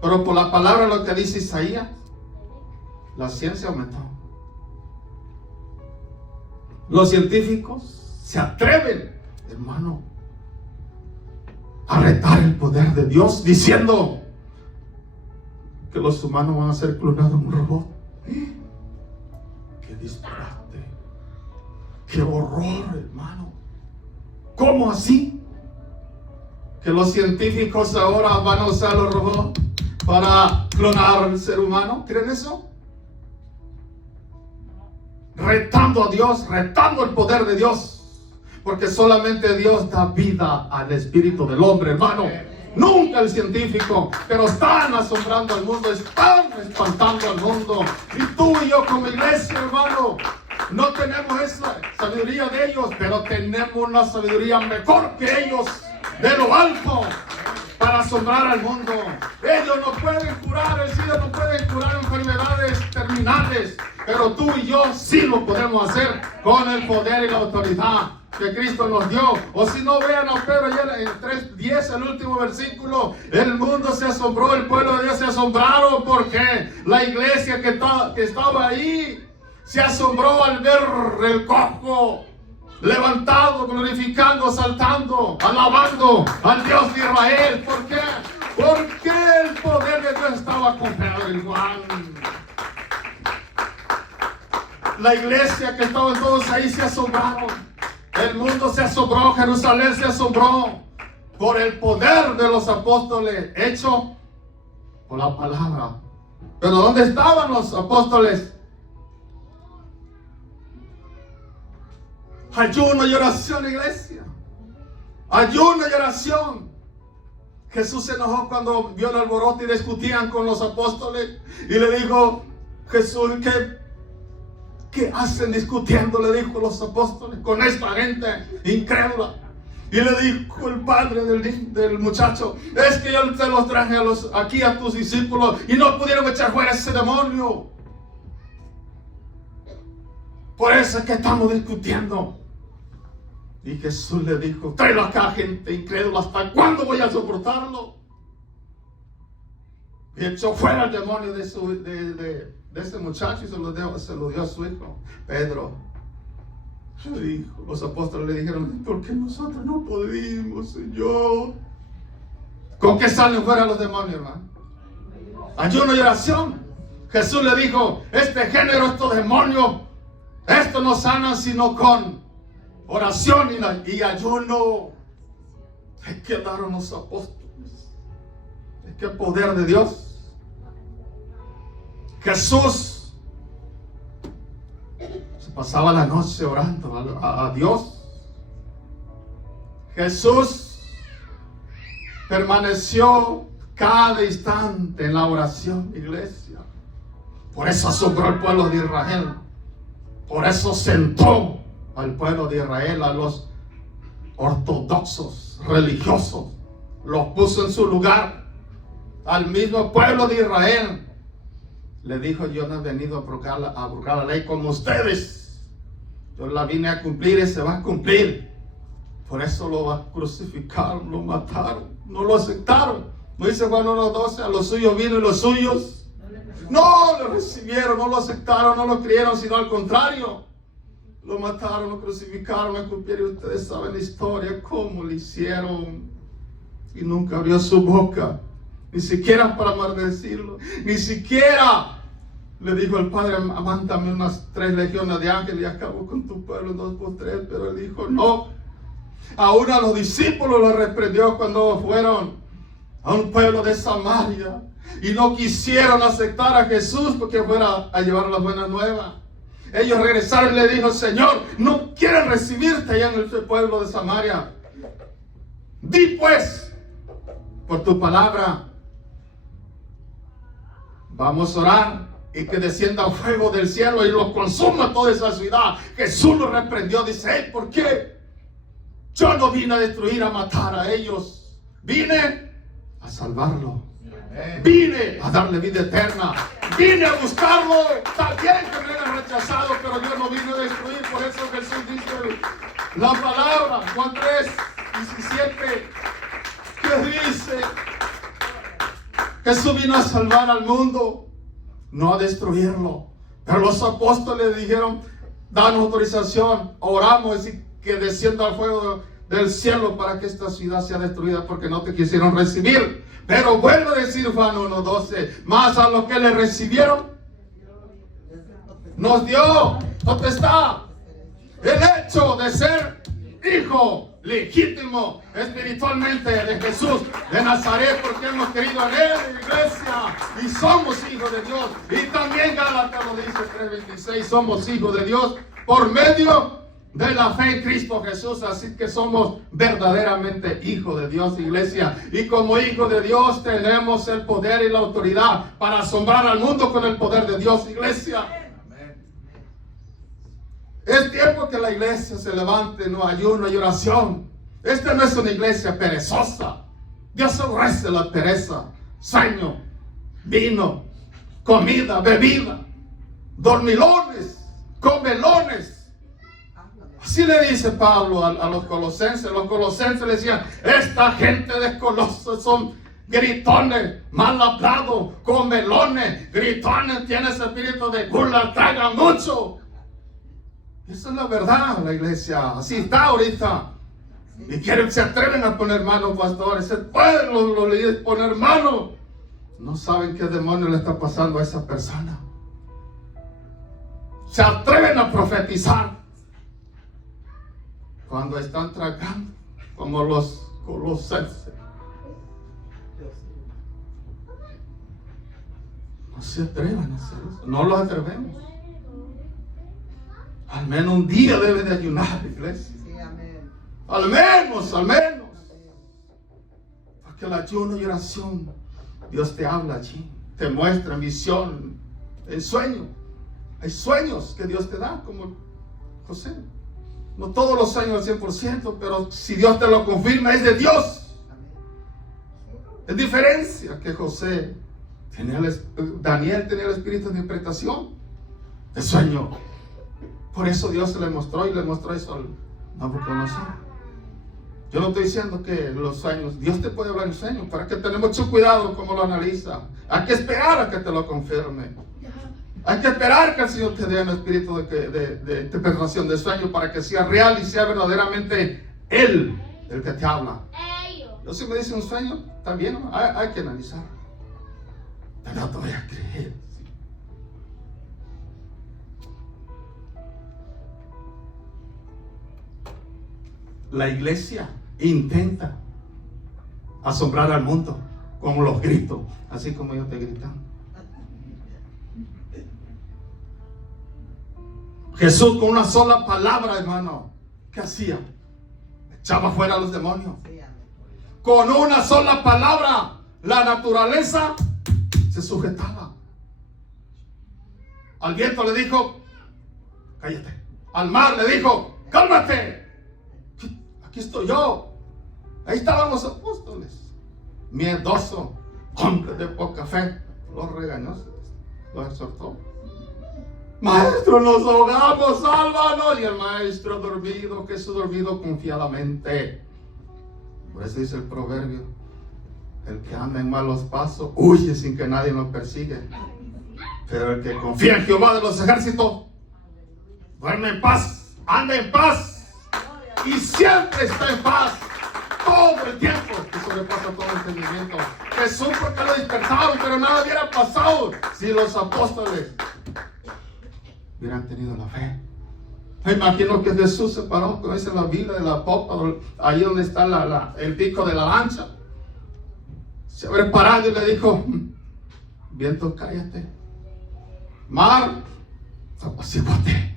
Pero por la palabra, lo que dice Isaías, la ciencia aumentó. Los científicos se atreven, hermano, a retar el poder de Dios, diciendo que los humanos van a ser clonados en un robot. ¡Qué disparate! ¡Qué horror, hermano! ¿Cómo así? Que los científicos ahora van a usar los robots para clonar al ser humano. ¿Creen eso? Retando a Dios, retando el poder de Dios, porque solamente Dios da vida al espíritu del hombre, hermano. Nunca el científico, pero están asombrando al mundo, están espantando al mundo. Y tú y yo como iglesia, hermano, no tenemos esa sabiduría de ellos, pero tenemos una sabiduría mejor que ellos, de lo alto, para asombrar al mundo. Ellos no pueden curar el SIDA, no pueden curar enfermedades terminales, pero tú y yo sí lo podemos hacer con el poder y la autoridad que Cristo nos dio. O si no, vean a Pedro ayer en 3:10, el último versículo. El mundo se asombró, el pueblo de Dios se asombraron, porque la iglesia que estaba ahí se asombró al ver el cojo levantado, glorificando, saltando, alabando al Dios de Israel. ¿Por qué? Porque el poder de Dios estaba con Pedro y Juan. La iglesia que estaban todos ahí se asombraron. El mundo se asombró, Jerusalén se asombró por el poder de los apóstoles hecho por la palabra. Pero ¿dónde estaban los apóstoles? Ayuno y oración, iglesia. Ayuno y oración. Jesús se enojó cuando vio el alboroto y discutían con los apóstoles. Y le dijo, Jesús, ¿qué hacen discutiendo? Le dijo los apóstoles con esta gente incrédula. Y le dijo el padre del muchacho, es que yo te los traje aquí a tus discípulos y no pudieron echar fuera ese demonio. Por eso es que estamos discutiendo. Y Jesús le dijo, tráelo acá, gente incrédula, ¿hasta cuándo voy a soportarlo? Y echó fuera el demonio de ese muchacho y se lo dio a su hijo, Pedro. Le dijo, los apóstoles le dijeron, ¿por qué nosotros no pudimos, Señor? ¿Con qué salen fuera los demonios, hermano? Ayuno y oración. Jesús le dijo, este género, estos demonios, esto no sana sino con oración y ayuno. Es que daron los apóstoles. Es que el poder de Dios. Jesús se pasaba la noche orando a Dios. Jesús permaneció cada instante en la oración, iglesia. Por eso asombró al pueblo de Israel. Por eso sentó al pueblo de Israel, a los ortodoxos religiosos, los puso en su lugar. Al mismo pueblo de Israel le dijo, yo no he venido a abrogar la ley como ustedes, yo la vine a cumplir y se va a cumplir. Por eso lo crucificaron, lo mataron, no lo aceptaron. ¿No dice Juan 1:12? A los suyos vino y los suyos no lo recibieron, no lo aceptaron, no lo creyeron, sino al contrario. Lo mataron, lo crucificaron, lo escupieron. Y ustedes saben la historia, cómo lo hicieron. Y nunca abrió su boca, ni siquiera para maldecirlo, ni siquiera le dijo al Padre, mándame unas 3 legiones de ángeles y acabo con tu pueblo en 2 por 3. Pero él dijo, no. Aún a los discípulos los reprendió cuando fueron a un pueblo de Samaria y no quisieron aceptar a Jesús porque fuera a llevar las buenas nuevas. Ellos regresaron y le dijo, Señor, no quieren recibirte allá en el pueblo de Samaria. Di pues, por tu palabra, vamos a orar y que descienda fuego del cielo y lo consuma toda esa ciudad. Jesús lo reprendió, dice, ¿por qué? Yo no vine a destruir, a matar a ellos. Vine a salvarlo. Vine a darle vida eterna. Vine a buscarlo. Está bien que me hayan rechazado, pero yo no vine a destruir. Por eso Jesús dice la palabra, Juan 3:17, que dice, Jesús vino a salvar al mundo, no a destruirlo. Pero los apóstoles dijeron, danos autorización, oramos y que descienda el fuego del cielo para que esta ciudad sea destruida, porque no te quisieron recibir. Pero vuelve a decir Juan 1:12, más a los que le recibieron, nos dio potestad, el hecho de ser hijo legítimo espiritualmente de Jesús de Nazaret, porque hemos querido en él, iglesia, y somos hijos de Dios. Y también Gálatas lo dice 3:26, somos hijos de Dios por medio de la fe en Cristo Jesús. Así que somos verdaderamente hijos de Dios, iglesia, y como hijos de Dios tenemos el poder y la autoridad para asombrar al mundo con el poder de Dios, iglesia. Es tiempo que la iglesia se levante en ayuno y oración. Esta no es una iglesia perezosa. Dios aborrece la pereza, sueño, vino, comida, bebida, dormilones, comelones. Así le dice Pablo a los colosenses. Los colosenses le decían, esta gente de Colosas son gritones, mal hablados, comelones, gritones, tienen ese espíritu de gula, tragan mucho. Esa es la verdad, la iglesia. Así está ahorita. Y se atreven a poner mano, pastores. El pueblo lo le poner mano. No saben qué demonio le está pasando a esa persona. Se atreven a profetizar cuando están tragando como los colosenses. No se atrevan a hacer eso. No los atrevemos. Al menos un día debe de ayunar, iglesia. Sí, amén. Al menos. Porque el ayuno y oración, Dios te habla allí, te muestra en visión, en sueño. Hay sueños que Dios te da, como José. No todos los sueños al 100%, pero si Dios te lo confirma, es de Dios. Es diferencia que José Daniel tenía el espíritu de interpretación, de sueño. Por eso Dios se le mostró y le mostró eso al Nabucodonosor. Yo no estoy diciendo que los sueños, Dios te puede hablar en sueños, para que tener mucho cuidado cómo lo analiza. Hay que esperar a que te lo confirme. Hay que esperar que el Señor te dé un espíritu de interpretación de sueño para que sea real y sea verdaderamente Él el que te habla. Yo si me dice un sueño, también hay que analizar. Pero no te voy a creer. La iglesia intenta asombrar al mundo con los gritos, así como yo te gritaba. Jesús con una sola palabra, hermano, ¿qué hacía? Echaba fuera a los demonios. Con una sola palabra, la naturaleza se sujetaba. Al viento le dijo, cállate. Al mar le dijo, cálmate. Aquí estoy yo. Ahí estaban los apóstoles. Miedoso, hombre de poca fe. Los regañó, los exhortó. Maestro, nos ahogamos, sálvanos. Y el maestro dormido, Jesús dormido confiadamente. Por eso dice el proverbio, el que anda en malos pasos huye sin que nadie lo persigue. Pero el que confía en Jehová de los ejércitos duerme en paz, anda en paz y siempre está en paz todo el tiempo, que sobrepasa todo entendimiento. Jesús, porque lo despertaron, pero nada hubiera pasado si los apóstoles hubieran tenido la fe. Me imagino que Jesús se paró, como dice la Biblia, de la popa, ahí donde está el pico de la lancha. Se habría parado y le dijo, viento, cállate. Mar, apacíguate.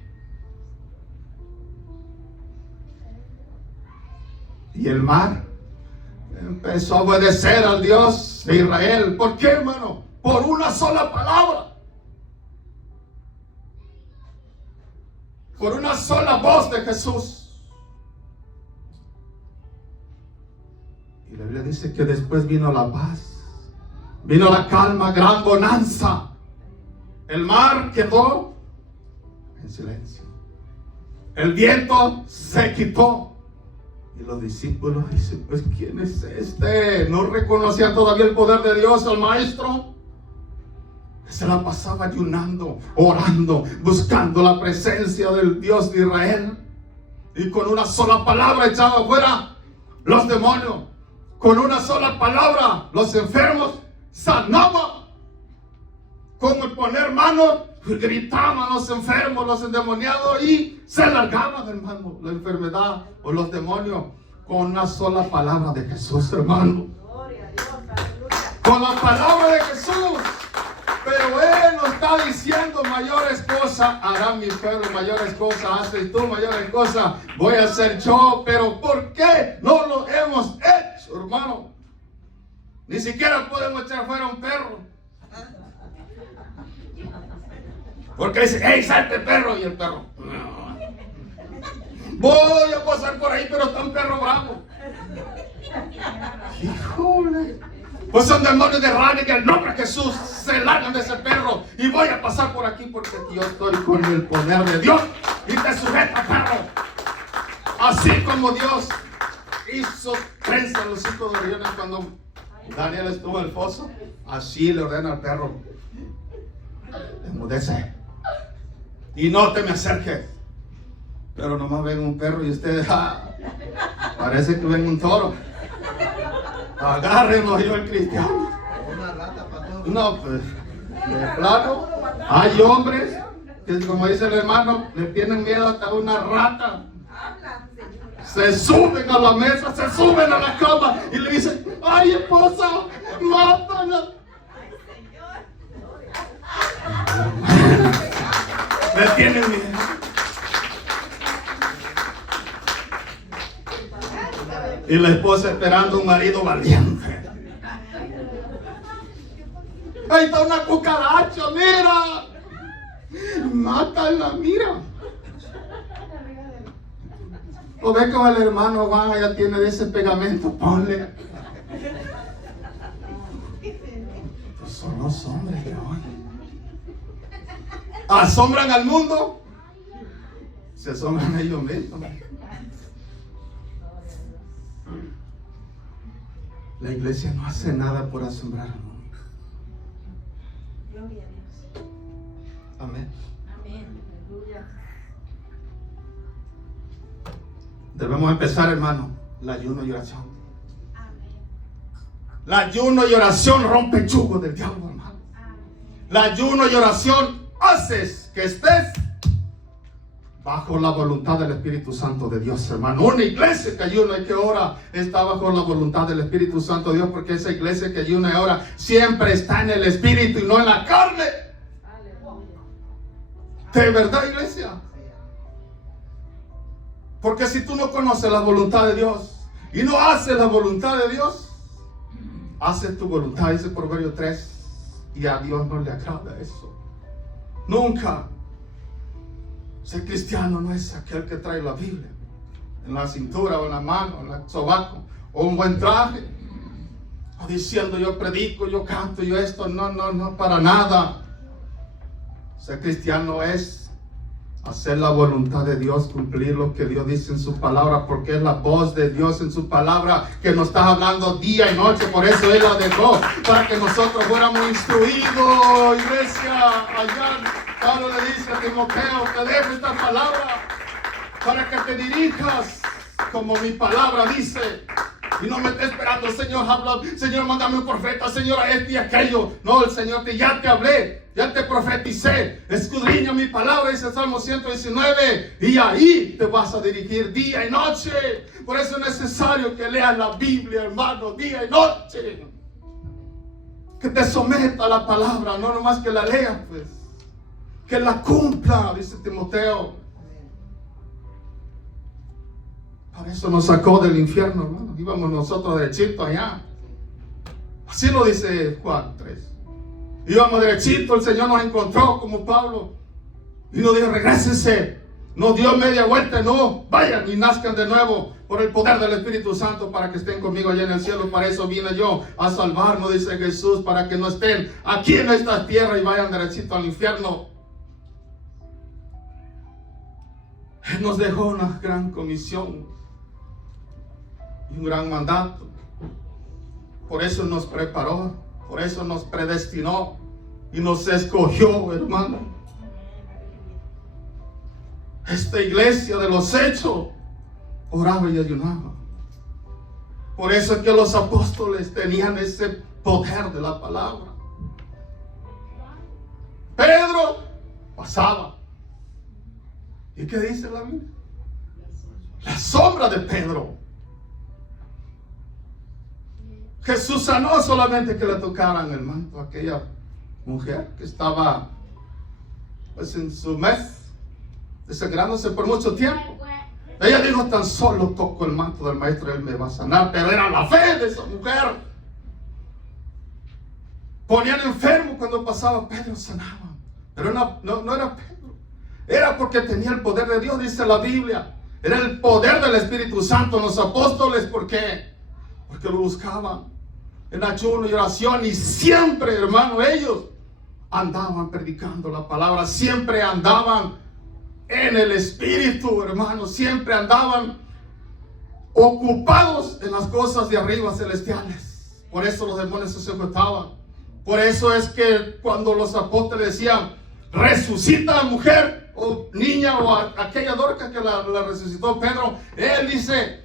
Y el mar empezó a obedecer al Dios de Israel. ¿Por qué, hermano? Por una sola palabra. Por una sola voz de Jesús. Y la Biblia dice que después vino la paz, vino la calma, gran bonanza. El mar quedó en silencio. El viento se quitó. Y los discípulos dicen, pues ¿quién es este? No reconocían todavía el poder de Dios al maestro. Se la pasaba ayunando, orando, buscando la presencia del Dios de Israel. Y con una sola palabra echaba fuera los demonios. Con una sola palabra los enfermos sanaba. Con el poner manos gritaban los enfermos, los endemoniados, y se largaban, hermano, la enfermedad o los demonios con una sola palabra de Jesús, hermano. Con la palabra de Jesús. Pero Él nos está diciendo, mayores cosas hará mi pueblo, mayores cosas haces tú, mayores cosas voy a hacer yo. Pero ¿por qué no lo hemos hecho, hermano? Ni siquiera podemos echar fuera un perro. Porque dice, hey, salte perro, y el perro, no. Voy a pasar por ahí, pero está un perro bravo. Híjole. Pues son demonios de rabia, que en el nombre de Jesús se largan de ese perro. Y voy a pasar por aquí porque yo estoy con el poder de Dios. Y te sujeta, perro. Así como Dios hizo prensa en los hijos de leones cuando Daniel estuvo en el foso, así le ordena al perro: enmudece y no te me acerques. Pero nomás ven un perro y ustedes, parece que ven un toro. Agárrenlo, yo el cristiano. No, pues, de plano, hay hombres que, como dice el hermano, le tienen miedo hasta una rata. Se suben a la mesa, se suben a la cama y le dicen, ay, esposa, mátala. Le tienen miedo. Y la esposa esperando un marido valiente. Ahí está una cucaracha, mira. Mátala, mira. O ve como el hermano Juan ya tiene de ese pegamento, ponle. Pues son los hombres de hoy. Asombran al mundo, se asombran ellos mismos. La iglesia no hace nada por asombrar al mundo. Gloria a Dios. Amén. Amén. Aleluya. Debemos empezar, hermano, el ayuno y oración. Amén. El ayuno y oración rompe yugos del diablo, hermano. Amén. El ayuno y oración haces que estés bajo la voluntad del Espíritu Santo de Dios, hermano. Una iglesia que ayuna y que ora está bajo la voluntad del Espíritu Santo de Dios, porque esa iglesia que ayuna y ora siempre está en el Espíritu y no en la carne. ¿De verdad, iglesia? Porque si tú no conoces la voluntad de Dios y no haces la voluntad de Dios, haces tu voluntad, dice Proverbio 3, y a Dios no le agrada eso. Nunca. Ser cristiano no es aquel que trae la Biblia en la cintura o en la mano, en el sobaco, o un buen traje, o diciendo yo predico, yo canto, yo esto. No, para nada. Ser cristiano es hacer la voluntad de Dios, cumplir lo que Dios dice en su palabra, porque es la voz de Dios en su palabra que nos está hablando día y noche. Por eso Él la dejó, para que nosotros fuéramos instruidos. Iglesia, allá Pablo le dice a Timoteo que deje esta palabra para que te dirijas como mi palabra dice. Y no me esté esperando, Señor, habla, Señor, mándame un profeta, Señor, a este y aquello. No, el Señor ya te hablé, ya te profeticé. Escudriña mi palabra, dice el Salmo 119. Y ahí te vas a dirigir día y noche. Por eso es necesario que leas la Biblia, hermano, día y noche. Que te someta a la palabra, no nomás que la leas, pues. Que la cumpla, dice Timoteo. Para eso nos sacó del infierno, hermano. Íbamos nosotros derechito allá. Así lo dice Juan 3. Íbamos derechito, el Señor nos encontró como Pablo. Y nos dijo, regrésense. Nos dio media vuelta, no, vayan y nazcan de nuevo por el poder del Espíritu Santo para que estén conmigo allá en el cielo. Para eso vine yo a salvarnos, dice Jesús, para que no estén aquí en esta tierra y vayan derechito al infierno. Él nos dejó una gran comisión. y un gran mandato. Por eso nos preparó, por eso nos predestinó y nos escogió, hermano. Esta iglesia de los hechos oraba y ayunaba. Por eso es que los apóstoles tenían ese poder de la palabra. Pedro pasaba. ¿Y qué dice la Biblia? La sombra de Pedro. Jesús sanó solamente que le tocaran el manto a aquella mujer que estaba pues en su mes desangrándose por mucho tiempo. Ella dijo: tan solo toco el manto del maestro, él me va a sanar. Pero era la fe de esa mujer. Ponían enfermo cuando pasaba Pedro, sanaba. Pero no era Pedro, era porque tenía el poder de Dios, dice la Biblia. Era el poder del Espíritu Santo en los apóstoles. ¿Por qué? Porque lo buscaban en ayuno y oración, y siempre, hermano, ellos andaban predicando la palabra, siempre andaban en el Espíritu, hermano, siempre andaban ocupados en las cosas de arriba celestiales. Por eso los demonios se sujetaban. Por eso es que cuando los apóstoles decían: resucita a la mujer o niña o aquella Dorca que la resucitó Pedro, él dice: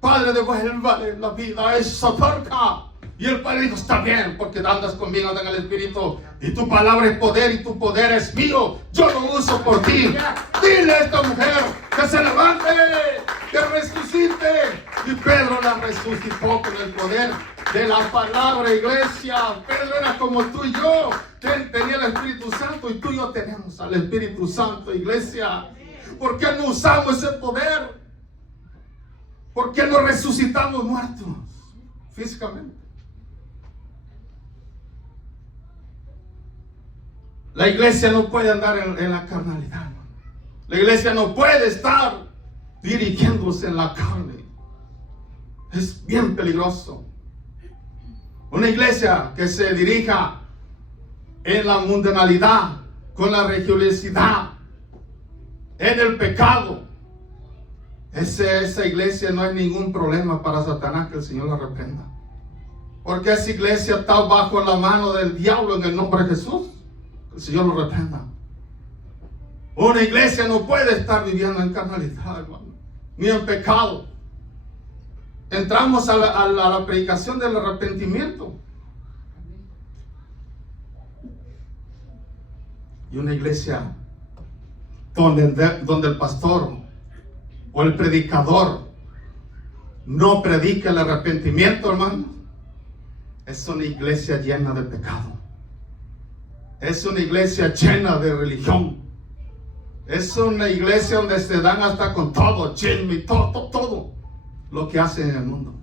Padre, devuélvale la vida a esa Dorca. Y el Padre dijo: está bien, porque andas conmigo, andas en el Espíritu, y tu palabra es poder, y tu poder es mío. Yo lo uso por ti. Dile a esta mujer que se levante, que resucite. Y Pedro la resucitó con el poder de la palabra, iglesia. Pedro era como tú y yo. Él tenía el Espíritu Santo, y tú y yo tenemos al Espíritu Santo, iglesia. ¿Por qué no usamos ese poder? ¿Por qué no resucitamos muertos físicamente? La iglesia no puede andar en la carnalidad. La iglesia no puede estar dirigiéndose en la carne. Es bien peligroso. Una iglesia que se dirija en la mundanalidad, con la religiosidad, en el pecado, esa iglesia no es ningún problema para Satanás, que el Señor la reprenda. Porque esa iglesia está bajo la mano del diablo en el nombre de Jesús. El Señor lo reprenda. Una iglesia no puede estar viviendo en carnalidad, hermano, ni en pecado. Entramos a la predicación del arrepentimiento. Y una iglesia donde el pastor o el predicador no predica el arrepentimiento, hermano, es una iglesia llena de pecado. Es una iglesia llena de religión. Es una iglesia donde se dan hasta con todo, chisme, todo lo que hacen en el mundo.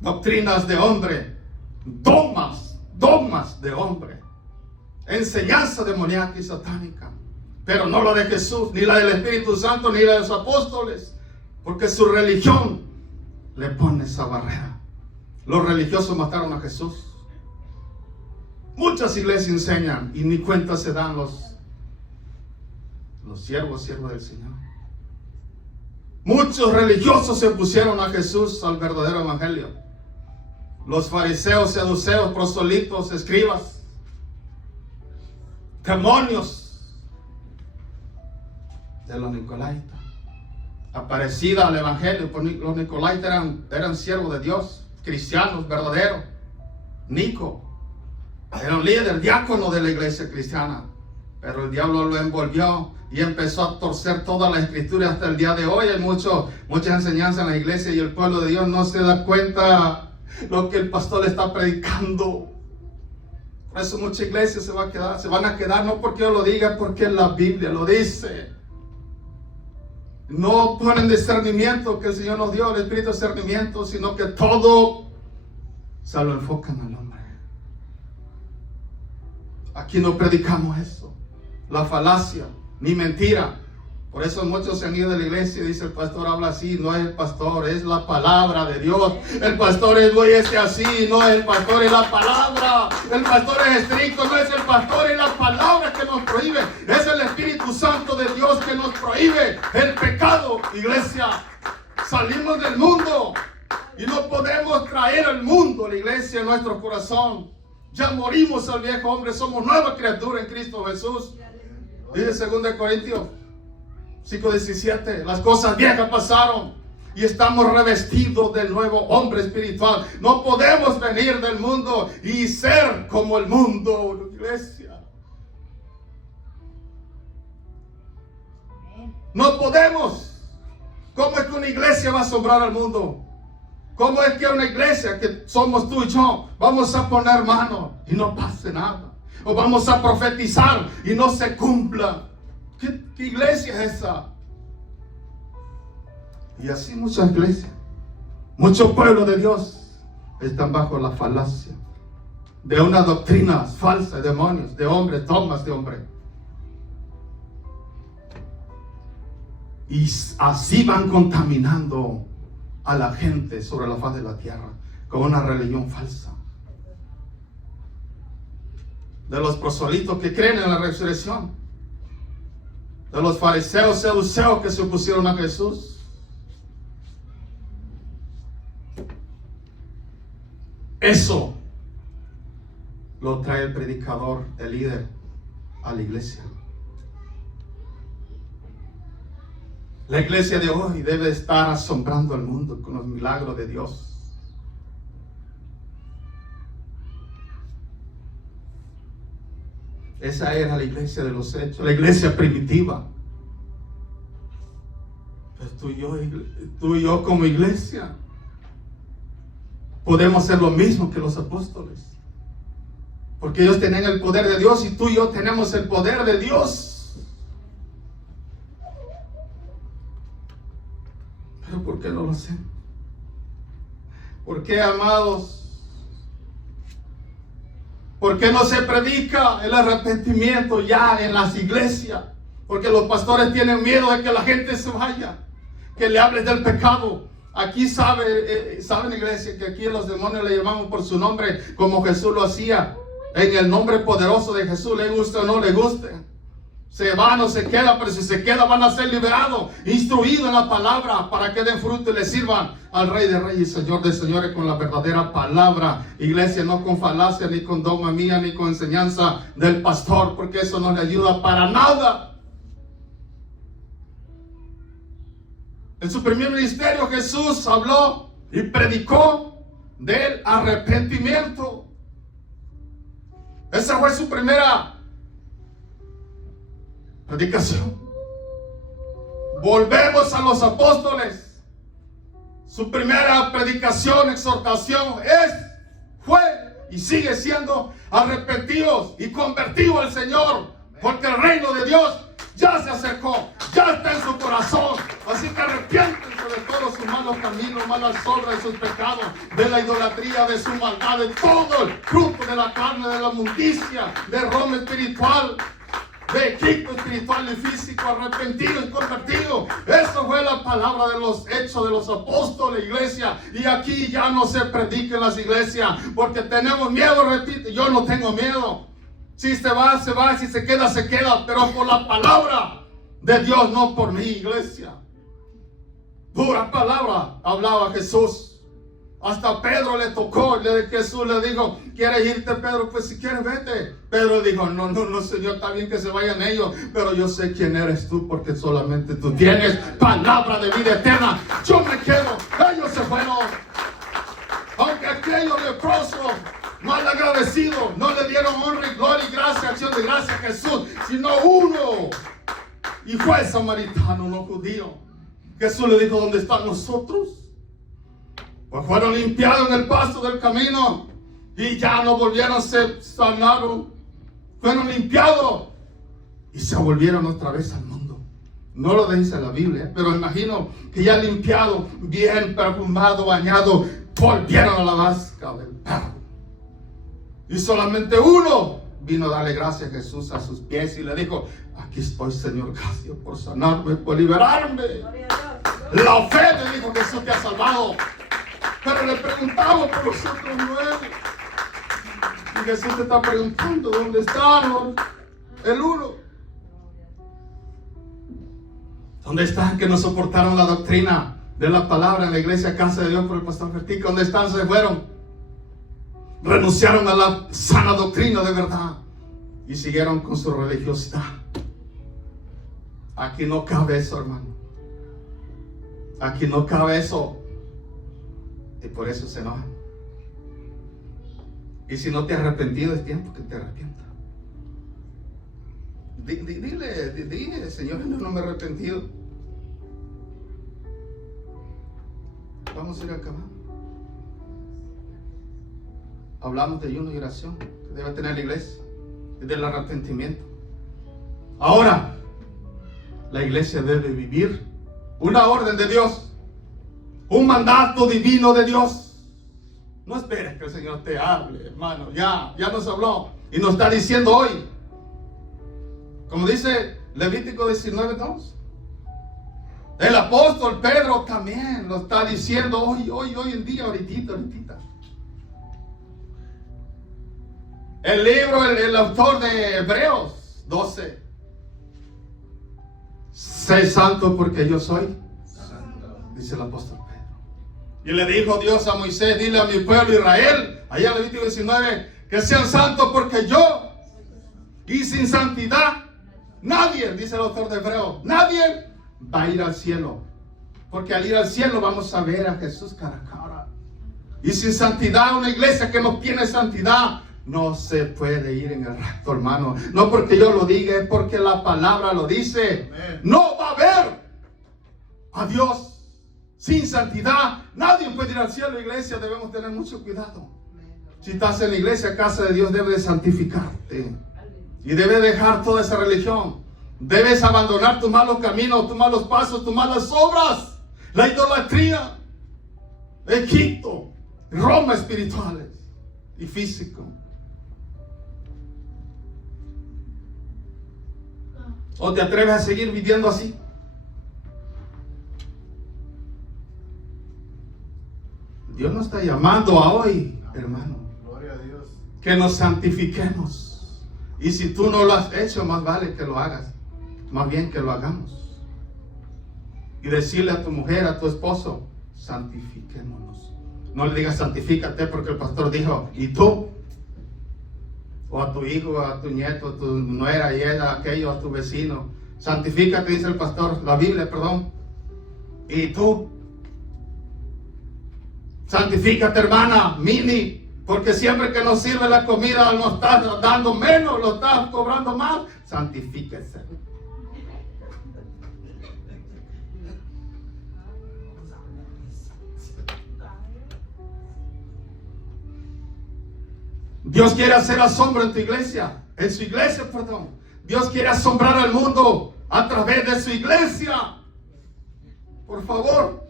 Doctrinas de hombre, dogmas de hombre, enseñanza demoníaca y satánica. Pero no la de Jesús, ni la del Espíritu Santo, ni la de los apóstoles. Porque su religión le pone esa barrera. Los religiosos mataron a Jesús. Muchas iglesias enseñan y ni cuenta se dan los siervos del Señor. Muchos religiosos se opusieron a Jesús, al verdadero evangelio. Los fariseos, saduceos, proselitos, escribas, demonios de los nicolaitas. Aparecida al evangelio, pues los nicolaitas eran siervos de Dios, cristianos verdaderos. Nico era un líder, diácono de la iglesia cristiana, pero el diablo lo envolvió y empezó a torcer toda la escritura hasta el día de hoy. Hay muchas enseñanzas en la iglesia y el pueblo de Dios no se da cuenta lo que el pastor está predicando. Por eso muchas iglesias se van a quedar, no porque yo lo diga, porque la Biblia lo dice. No ponen discernimiento que el Señor nos dio, el espíritu de discernimiento, sino que todo se lo enfocan al hombre. Aquí no predicamos eso, la falacia, ni mentira. Por eso muchos se han ido de la iglesia y dicen: el pastor habla así. No es el pastor, es la palabra de Dios. El pastor es muy así, no es el pastor, es la palabra. El pastor es estricto, no es el pastor, es la palabra que nos prohíbe. Es el Espíritu Santo de Dios que nos prohíbe el pecado, iglesia. Salimos del mundo y no podemos traer al mundo, la iglesia, en nuestro corazón. Ya morimos al viejo hombre, somos nueva criatura en Cristo Jesús. Dice 2 Corintios 5:17, las cosas viejas pasaron y estamos revestidos del nuevo hombre espiritual. No podemos venir del mundo y ser como el mundo, iglesia. No podemos. ¿Cómo es que una iglesia va a asombrar al mundo? ¿Cómo es que una iglesia, que somos tú y yo, vamos a poner mano y no pase nada? O vamos a profetizar y no se cumpla. ¿Qué iglesia es esa? Y así muchas iglesias, muchos pueblos de Dios están bajo la falacia de una doctrina falsa, de demonios, de hombres, dogmas de hombres. Y así van contaminando a la gente sobre la faz de la tierra con una religión falsa. De los proselitos que creen en la resurrección, de los fariseos saduceos que se opusieron a Jesús. Eso lo trae el predicador, el líder, a la iglesia. La iglesia de hoy debe estar asombrando al mundo con los milagros de Dios. Esa era la iglesia de los hechos, la iglesia primitiva. Pues tú y yo como iglesia podemos hacer lo mismo que los apóstoles. Porque ellos tenían el poder de Dios y tú y yo tenemos el poder de Dios. Pero ¿por qué no lo hacemos? ¿Por qué, amados? ¿Por qué no se predica el arrepentimiento ya en las iglesias? Porque los pastores tienen miedo de que la gente se vaya, que le hables del pecado. Aquí saben, iglesia, que aquí los demonios le llamamos por su nombre, como Jesús lo hacía, en el nombre poderoso de Jesús, le guste o no le guste. Se va, no se queda, pero si se queda van a ser liberados, instruidos en la palabra, para que den fruto y le sirvan al Rey de Reyes y Señor de Señores con la verdadera palabra. Iglesia, no con falacia, ni con dogma mía, ni con enseñanza del pastor, porque eso no le ayuda para nada. En su primer ministerio Jesús habló y predicó del arrepentimiento. Esa fue su primera predicación. Volvemos a los apóstoles. Su primera predicación, exhortación fue y sigue siendo arrepentidos y convertidos al Señor, porque el reino de Dios ya se acercó, ya está en su corazón. Así que arrepiéntense de todos sus malos caminos, malas obras, de sus pecados, de la idolatría, de su maldad, de todo el fruto de la carne, de la mundicia, de Roma espiritual, de Egipto espiritual y físico, arrepentido y convertido. Eso fue la palabra de los hechos de los apóstoles, iglesia. Y aquí ya no se predica en las iglesias porque tenemos miedo, repito. Yo no tengo miedo. Si se va, se va. Si se queda, se queda. Pero por la palabra de Dios, no por mi iglesia. Pura palabra hablaba Jesús. Hasta Pedro le tocó, Jesús le dijo, ¿quieres irte, Pedro? Pues si quieres, vete. Pedro dijo, no, Señor, está bien que se vayan ellos, pero yo sé quién eres tú, porque solamente tú tienes palabra de vida eterna. Yo me quedo, ellos se fueron. Aunque aquellos leprosos, mal agradecidos, no le dieron honra y gloria y gracia, acción de gracia a Jesús, sino uno. Y fue el samaritano, no judío. Jesús le dijo, ¿dónde están nosotros? Pues fueron limpiados en el paso del camino y ya no volvieron, se sanaron. Fueron limpiados y se volvieron otra vez al mundo. No lo dice la Biblia, pero imagino que ya limpiado, bien perfumado, bañado, volvieron a la vasca del perro. Y solamente uno vino a darle gracias a Jesús a sus pies y le dijo, aquí estoy, Señor, gracias por sanarme, por liberarme. La fe, le dijo, Jesús te ha salvado. Pero le preguntamos por los otros 9. Y Jesús te está preguntando, ¿dónde están el uno? ¿Dónde están que no soportaron la doctrina de la palabra en la iglesia Casa de Dios por el pastor Fertico. ¿Dónde están? Se fueron. Renunciaron a la sana doctrina de verdad y siguieron con su religiosidad. Aquí no cabe eso, hermano. Aquí no cabe eso. Y por eso se enojan. Y si no te has arrepentido, es tiempo que te arrepientas. Dile, Señor, yo no me he arrepentido. Vamos a ir acabando. Hablamos de ayuno y oración que debe tener la iglesia, del arrepentimiento. Ahora, la iglesia debe vivir una orden de Dios, un mandato divino de Dios. No esperes que el Señor te hable, hermano. Ya nos habló y nos está diciendo hoy, como dice Levítico 19:2. El apóstol Pedro también lo está diciendo hoy en día, ahorita. El libro, el autor de Hebreos 12. Sé santo porque yo soy santo, dice el apóstol Pedro. Y le dijo Dios a Moisés, dile a mi pueblo Israel, allá en Levítico 19, que sean santos porque yo, y sin santidad, nadie, dice el autor de Hebreos, nadie va a ir al cielo. Porque al ir al cielo vamos a ver a Jesús cara a cara. Y sin santidad, una iglesia que no tiene santidad, no se puede ir en el rapto, hermano. No porque yo lo diga, es porque la palabra lo dice. Amén. No va a haber a Dios sin santidad. Nadie puede ir al cielo, iglesia. Debemos tener mucho cuidado. Si estás en la iglesia, Casa de Dios, debes de santificarte. Y debes dejar toda esa religión. Debes abandonar tus malos caminos, tus malos pasos, tus malas obras. La idolatría, Egipto, Roma espirituales y físico. ¿O te atreves a seguir viviendo así? Dios nos está llamando a hoy, hermano. Gloria a Dios. Que nos santifiquemos. Y si tú no lo has hecho, más vale que lo hagas. Más bien que lo hagamos. Y decirle a tu mujer, a tu esposo, santifiquémonos. No le digas santifícate porque el pastor dijo, ¿y tú? O a tu hijo, a tu nieto, a tu nuera, y él, a aquello, a tu vecino. Santifícate, dice el pastor, la Biblia, perdón. ¿Y tú? Santifícate, hermana, Mini, porque siempre que nos sirve la comida nos estás dando menos, lo estás cobrando más. Santifíquese. Dios quiere hacer asombro en tu iglesia, en su iglesia, perdón. Dios quiere asombrar al mundo a través de su iglesia. Por favor.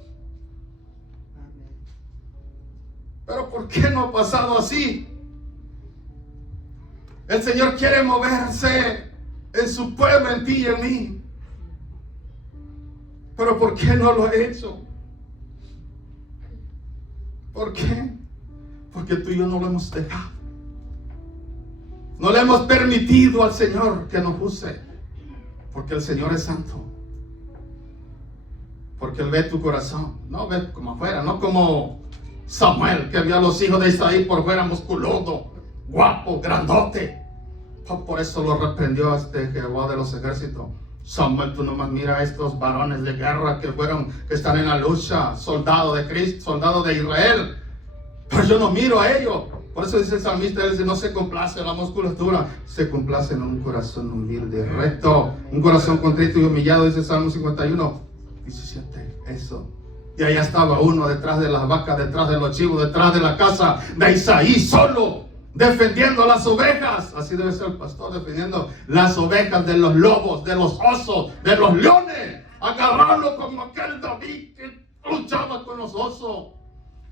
Pero ¿por qué no ha pasado así? El Señor quiere moverse en su pueblo, en ti y en mí. Pero ¿por qué no lo ha hecho? ¿Por qué? Porque tú y yo no lo hemos dejado. No le hemos permitido al Señor que nos use. Porque el Señor es santo. Porque Él ve tu corazón. No ve como afuera, no como Samuel, que vio a los hijos de Isaí por fuera musculoso, guapo, grandote. Por eso lo reprendió Jehová de los ejércitos. Samuel, tú nomás mira a estos varones de guerra que están en la lucha, soldados de Cristo, soldados de Israel. Pero yo no miro a ellos. Por eso dice el salmista, él dice, no se complace en la musculatura, se complace en un corazón humilde y recto, un corazón contrito y humillado, dice el Salmo 51, 17, eso. Y allá estaba uno detrás de las vacas, detrás de los chivos, detrás de la casa de Isaí, solo, defendiendo las ovejas. Así debe ser el pastor, defendiendo las ovejas de los lobos, de los osos, de los leones. Agarrarlo como aquel David que luchaba con los osos.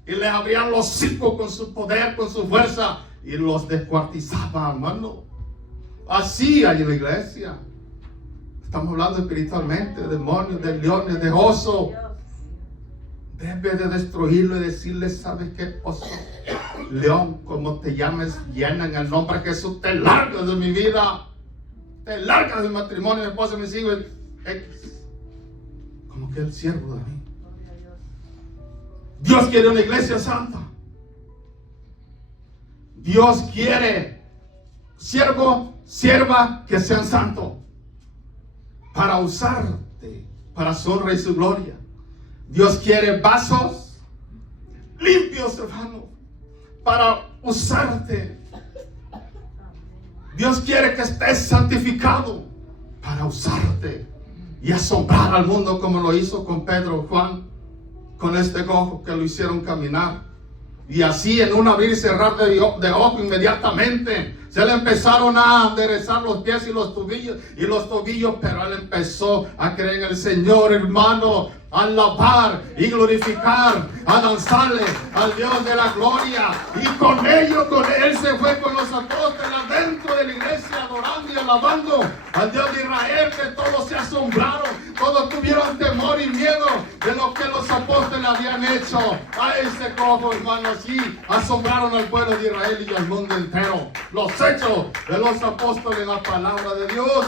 Y les abrían los hocicos con su poder, con su fuerza, y los descuartizaban, hermano. Así hay en la iglesia. Estamos hablando espiritualmente, de demonios, de leones, de osos. Debe de destruirlo y decirle, ¿sabes qué, oso? León, como te llames, llena en el nombre de Jesús, te largas de mi vida. Te largas de mi matrimonio, mi esposa, mis hijos. Como que el siervo de mí. Dios quiere una iglesia santa. Dios quiere siervo, sierva que sean santos para usarte para su honra y su gloria. Dios quiere vasos limpios, hermano, para usarte. Dios quiere que estés santificado para usarte y asombrar al mundo como lo hizo con Pedro, Juan, con este cojo que lo hicieron caminar. Y así en un abrir y cerrar de ojo inmediatamente se le empezaron a enderezar los pies y los tobillos, pero él empezó a creer en el Señor, hermano, a alabar y glorificar, a danzarle al Dios de la gloria. Y con él se fue con los apóstoles dentro de la iglesia, adorando y alabando al Dios de Israel, que todos se asombraron, todos tuvieron temor y miedo de lo que los apóstoles habían hecho a ese cojo, hermano. Así asombraron al pueblo de Israel y al mundo entero los hechos de los apóstoles en la palabra de Dios.